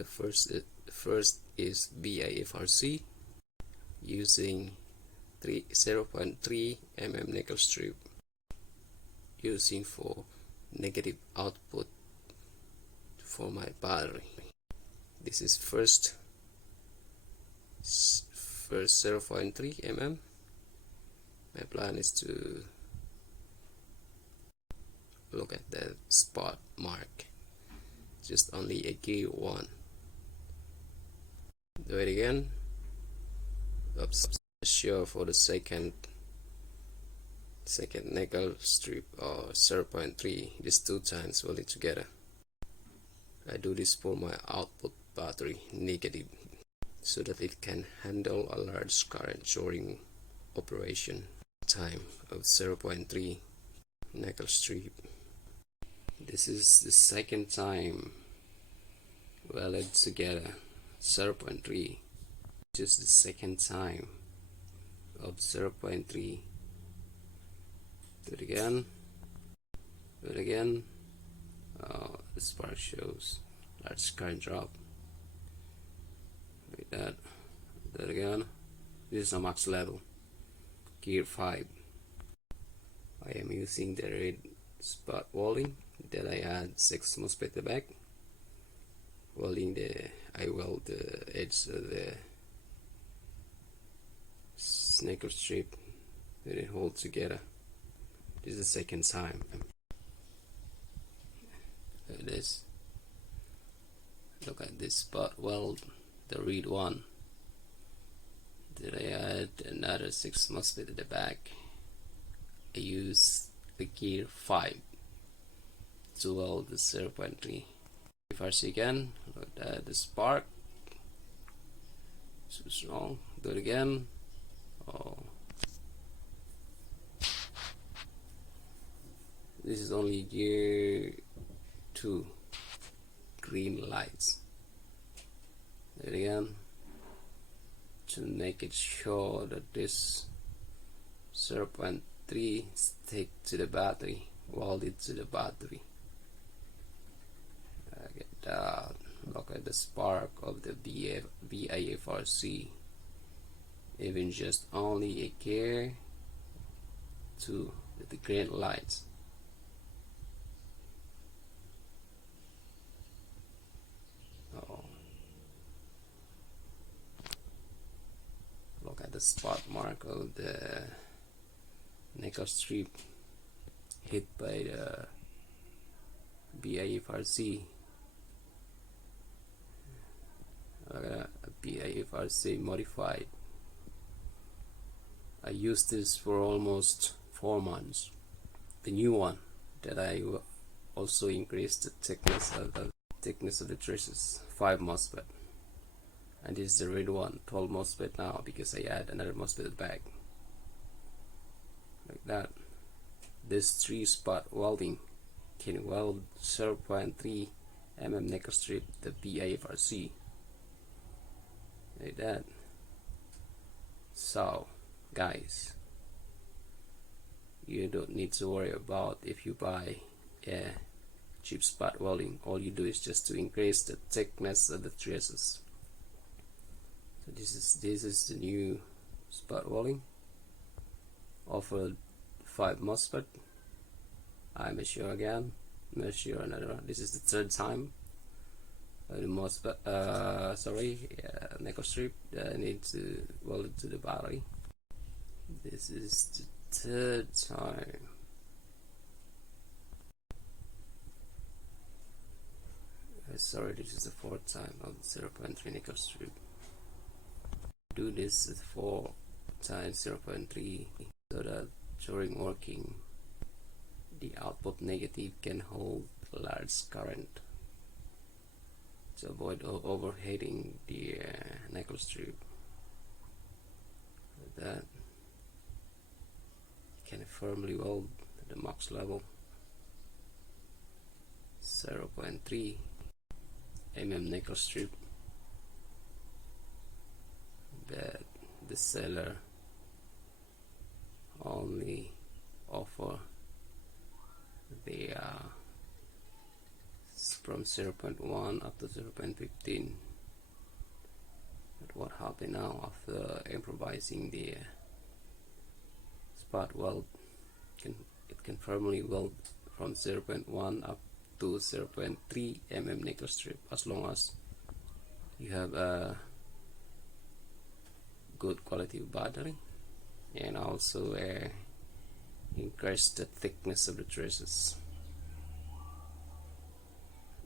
The first is BIFRC using 0.3 mm nickel strip, using for negative output for my battery. This is first 0.3 mm. My plan is to look at the spot mark, just only a gear 1. Do it again. Oops. Sure, for the second nickel strip, or 0.3, these 2 times welded together. I do this for my output battery negative, so that it can handle a large current during operation. Time of 0.3 nickel strip. This is the second time welded together 0.3. This is the second time of 0.3. Do it again. Do it again. The spark shows large current drop. Like that. Do it again. This is a max level. Gear 5. I am using the red spot welding that I add 6 MOSFET at the back. I weld the edge of the nickel strip, let it hold together. This is the second time. Like this. Look at this spot weld, the red one. Did I add another 6 MOSFET at the back? I use the gear 5 to weld the 0.3. First again, look at the spark. So strong. Do it again. Oh, this is only gear 2. Green lights. Do it again, to make it sure that this 0.3 stick to the battery, welded to the battery. Get that. Look at the spark of the BIFRC. Even just only a gear 2 with the green lights. Oh, look at the spot mark of the nickel strip hit by the BIFRC. Look at that, BIFRC modified. I used this for almost 4 months. The new one that I also increased the thickness of the traces, 5 MOSFET, and this is the red one, 12 MOSFET now, because I add another MOSFET back. Like that. This 3 spot welding can weld 0.3 mm nickel strip, the BIFRC. Like that. So guys, you don't need to worry about if you buy a cheap spot welding. All you do is just to increase the thickness of the traces. So this is the new spot welding, offered 5 MOSFET. I measure again, measure another one. This is the 3rd time. The MOSFET, nickel strip that I need to weld it to the battery. This is the 3rd time. Sorry, this is the 4th time of 0.3 nickel strip. Do this 4 times 0.3 so that during working the output negative can hold large current, to avoid overheating the nickel strip. Like that, you can firmly weld at the max level 0.3 mm nickel strip, but the seller only offer the from 0.1 up to 0.15. But what happened now after improvising the spot weld? It can firmly weld from 0.1 up to 0.3 mm nickel strip, as long as you have a good quality battery, and also increase the thickness of the traces.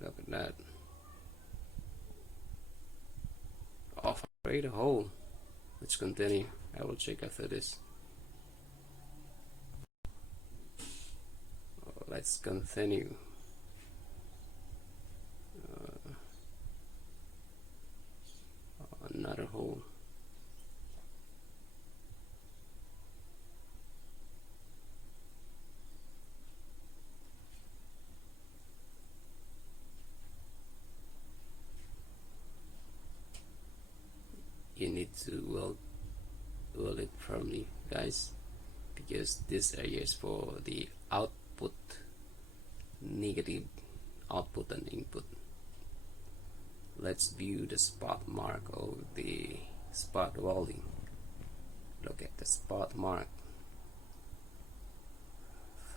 Look at that. Oh, I made a hole. Let's continue. I will check after this. Let's continue. Another hole. You need to weld it firmly, guys, because this area is for the output, negative output and input. Let's view the spot mark of the spot welding. Look at the spot mark,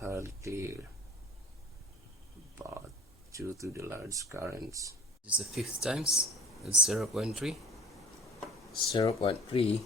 fairly clear, but due to the large currents, this is the fifth times. It's 0.3, 0.3,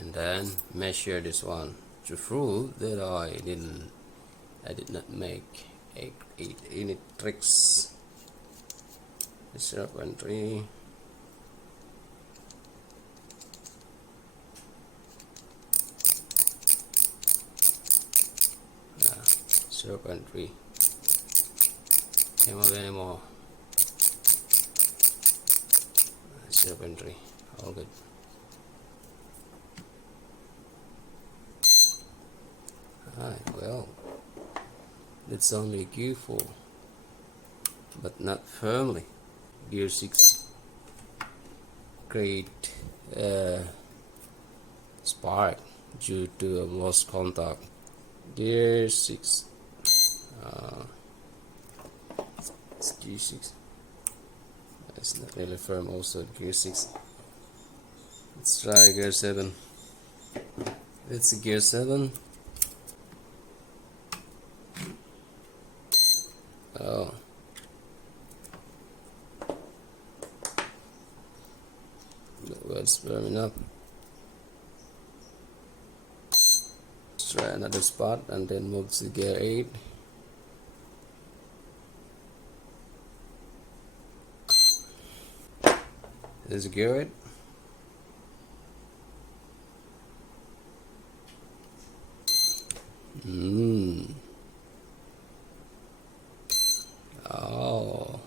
and then measure this one to prove that I did not make any tricks. 0.3, yeah, 0.3. Came up anymore. 0.3, all good. Alright, well, it's only gear 4, but not firmly. Gear 6, great spark due to a lost contact. Gear 6, it's gear 6. It's not really firm. Also gear 6. Let's try gear 7. It's gear 7. Oh, that was firm enough. Let's try another spot and then move to gear 8. This is gear 8. Oh.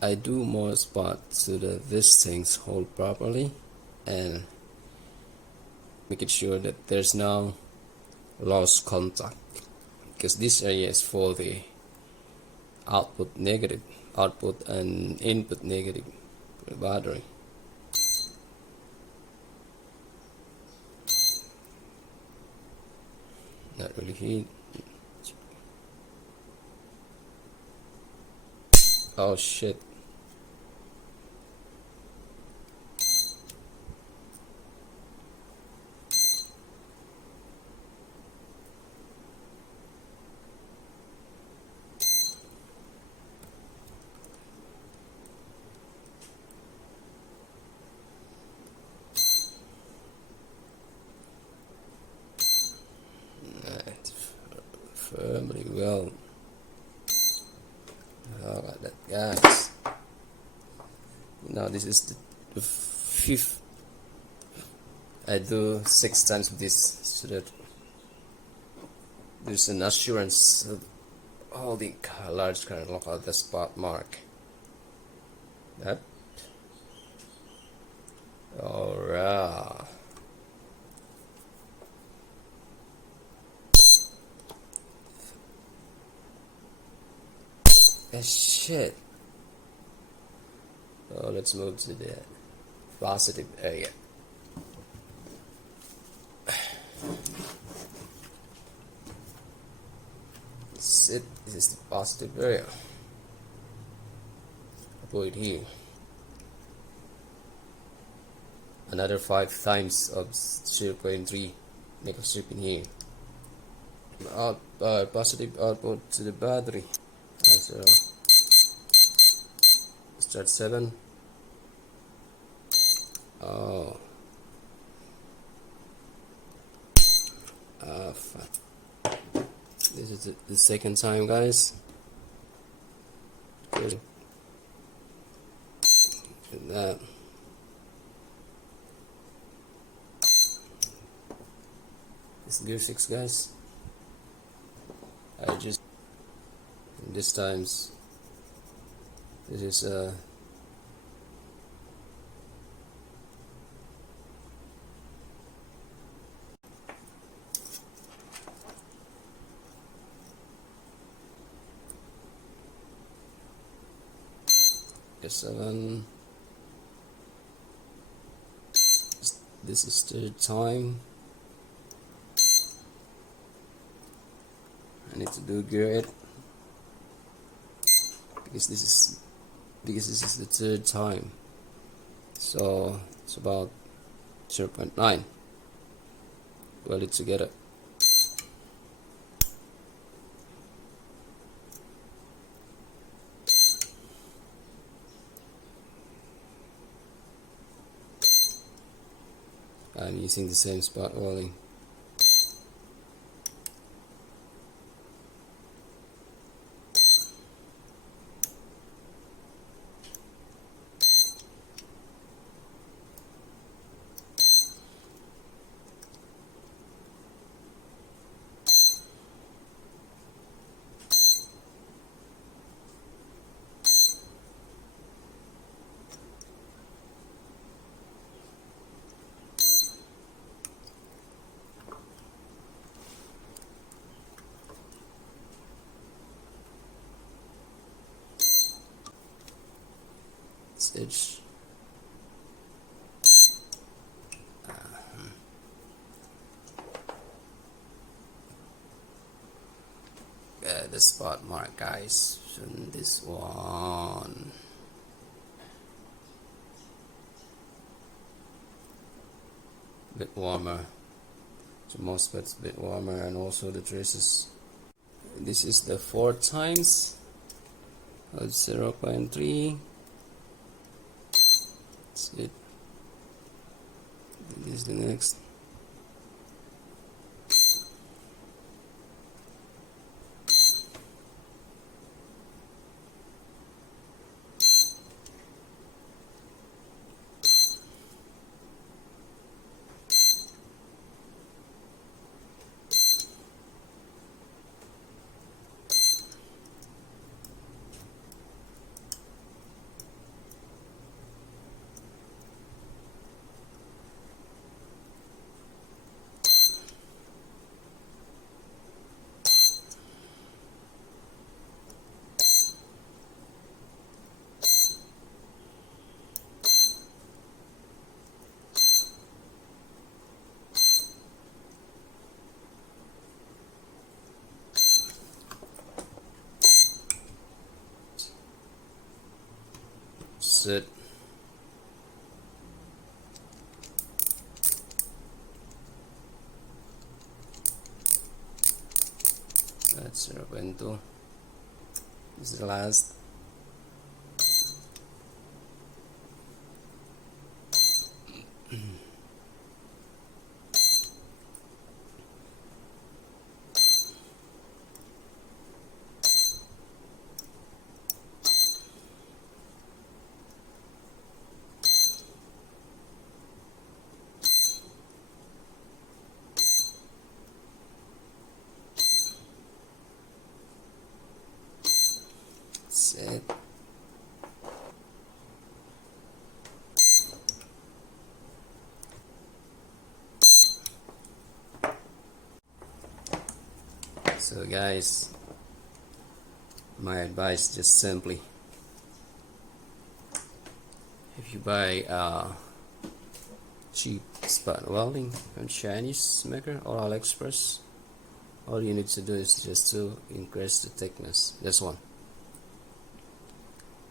I do more spots so that these things hold properly and make it sure that there's no lost contact, because this area is for the output and input negative for the battery. Not really heat. Oh shit. Firmly well. How about that, guys? Now this is the fifth. I do 6 times this so that there's an assurance of holding large current. Look at the spot mark. That. Alright. Shit. So let's move to the positive area. This is the positive area. I'll put it here. Another 5 times of 0.3 nickel strip in here. Positive output to the battery. So start 7. Oh, fuck. This is the second time, guys. Good. That. This is gear 6, guys. I just this times this is gear 7. This is third time. I need to do gear 8 because this is the third time, so it's about 0.9. Weld it together. I'm using the same spot welding. Edge. The spot mark, guys. So this one. Bit warmer. So MOSFET's a bit warmer, and also the traces. This is the 4 times of 0.3. That's it. This is the next. Sit. That's 0.2. This is the last. Set. So guys, my advice, just simply If you buy cheap spot welding from Chinese maker or AliExpress, all you need to do is just to increase the thickness. This one,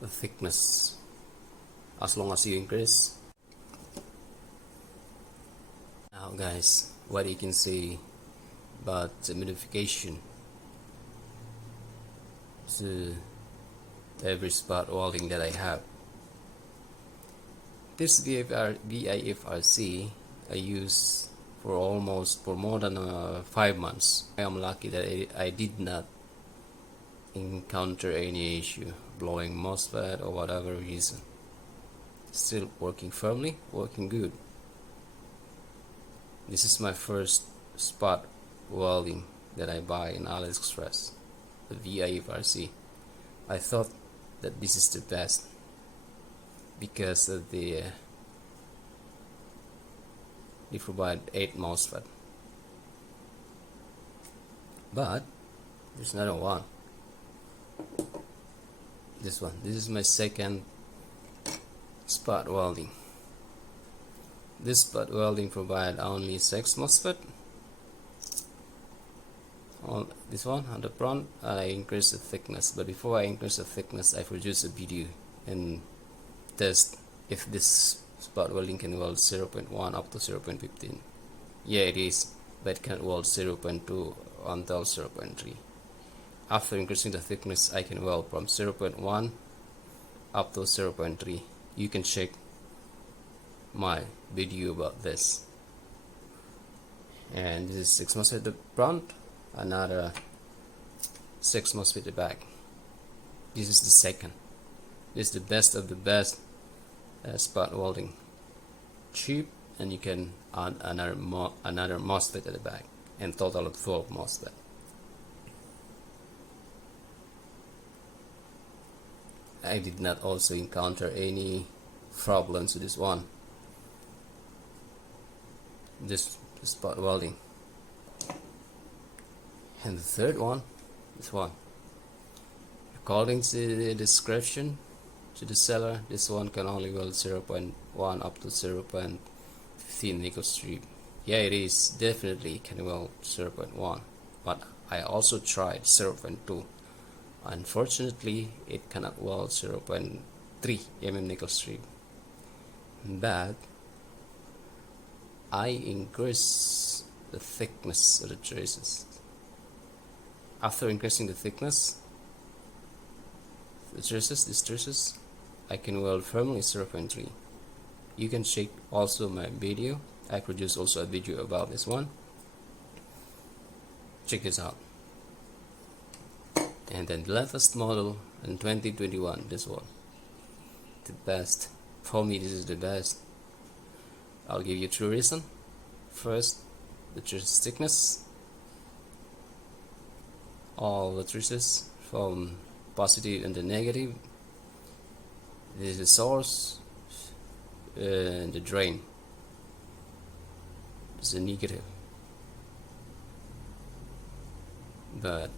the thickness. As long as you increase. Now guys, what you can see about the modification to every spot welding that I have. This VIFRC I use for more than 5 months. I am lucky that I did not encounter any issue blowing MOSFET or whatever reason. Still working firmly, working good. This is my first spot welding that I buy in AliExpress, the VIFRC. I thought that this is the best because of they provide 8 MOSFET. But there's another one. This one. This is my second spot welding. This spot welding provide only 6 MOSFET. On this one on the front, I increase the thickness. But before I increase the thickness, I produce a video and test if this spot welding can weld 0.1 up to 0.15. Yeah, it is, but it can weld 0.2 until 0.3. After increasing the thickness, I can weld from 0.1 up to 0.3. You can check my video about this. And this is 6 MOSFET at the front, another 6 MOSFET at the back. This is the second. This is the best of the best spot welding. Cheap, and you can add another MOSFET at the back, and total of 12 MOSFET. I did not also encounter any problems with this one. This spot welding. And the third one, this one. According to the description to the seller, this one can only weld 0.1 up to 0.15 nickel strip. Yeah, it is definitely can weld 0.1, but I also tried 0.2. Unfortunately, it cannot weld 0.3 mm nickel strip. But I increase the thickness of the traces. After increasing the thickness, these traces, I can weld firmly 0.3. You can check also my video. I produce also a video about this one. Check this out. And then the latest model in 2021, this one, the best. For me, this is the best. I'll give you 2 reasons. First, the traces thickness. All the traces from positive and the negative. This is the source and the drain. This is the negative. But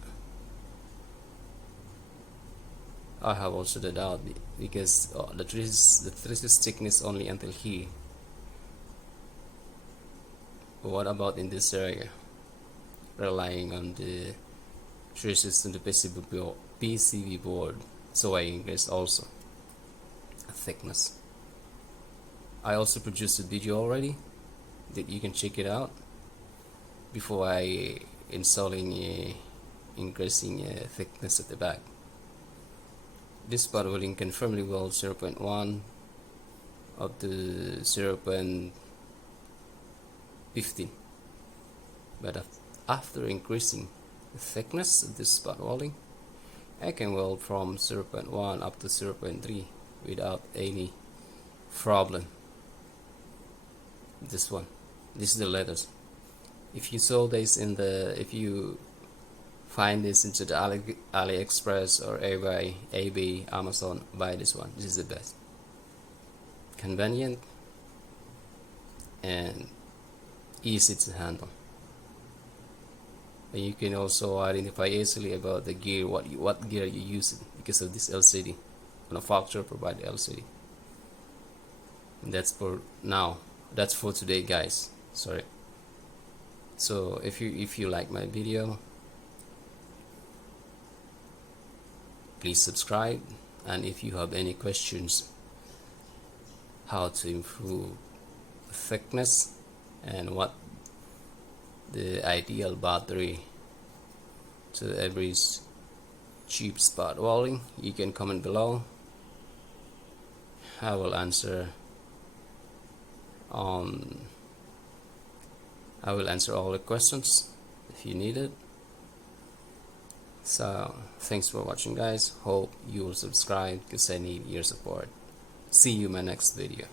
I have also the doubt because the traces thickness only until here. But what about in this area? Relying on the traces in the PCB board, so I increase also a thickness. I also produced a video already that you can check it out before I installing increasing thickness at the back. This spot welding can firmly weld 0.1 up to 0.15, but after increasing the thickness of this spot welding, I can weld from 0.1 up to 0.3 without any problem. This is the latest. If you saw this if you find this into the AliExpress or eBay, Amazon, buy this one. This is the best. Convenient and easy to handle. And you can also identify easily about the gear, what gear you use because of this LCD. Manufacturer provide LCD. That's for now. That's for today, guys. Sorry. So if you like my video, please subscribe, and if you have any questions how to improve thickness and what the ideal battery to every cheap spot welding, you can comment below. I will answer all the questions if you need it. So thanks for watching, guys. Hope you will subscribe because I need your support. See you in my next video.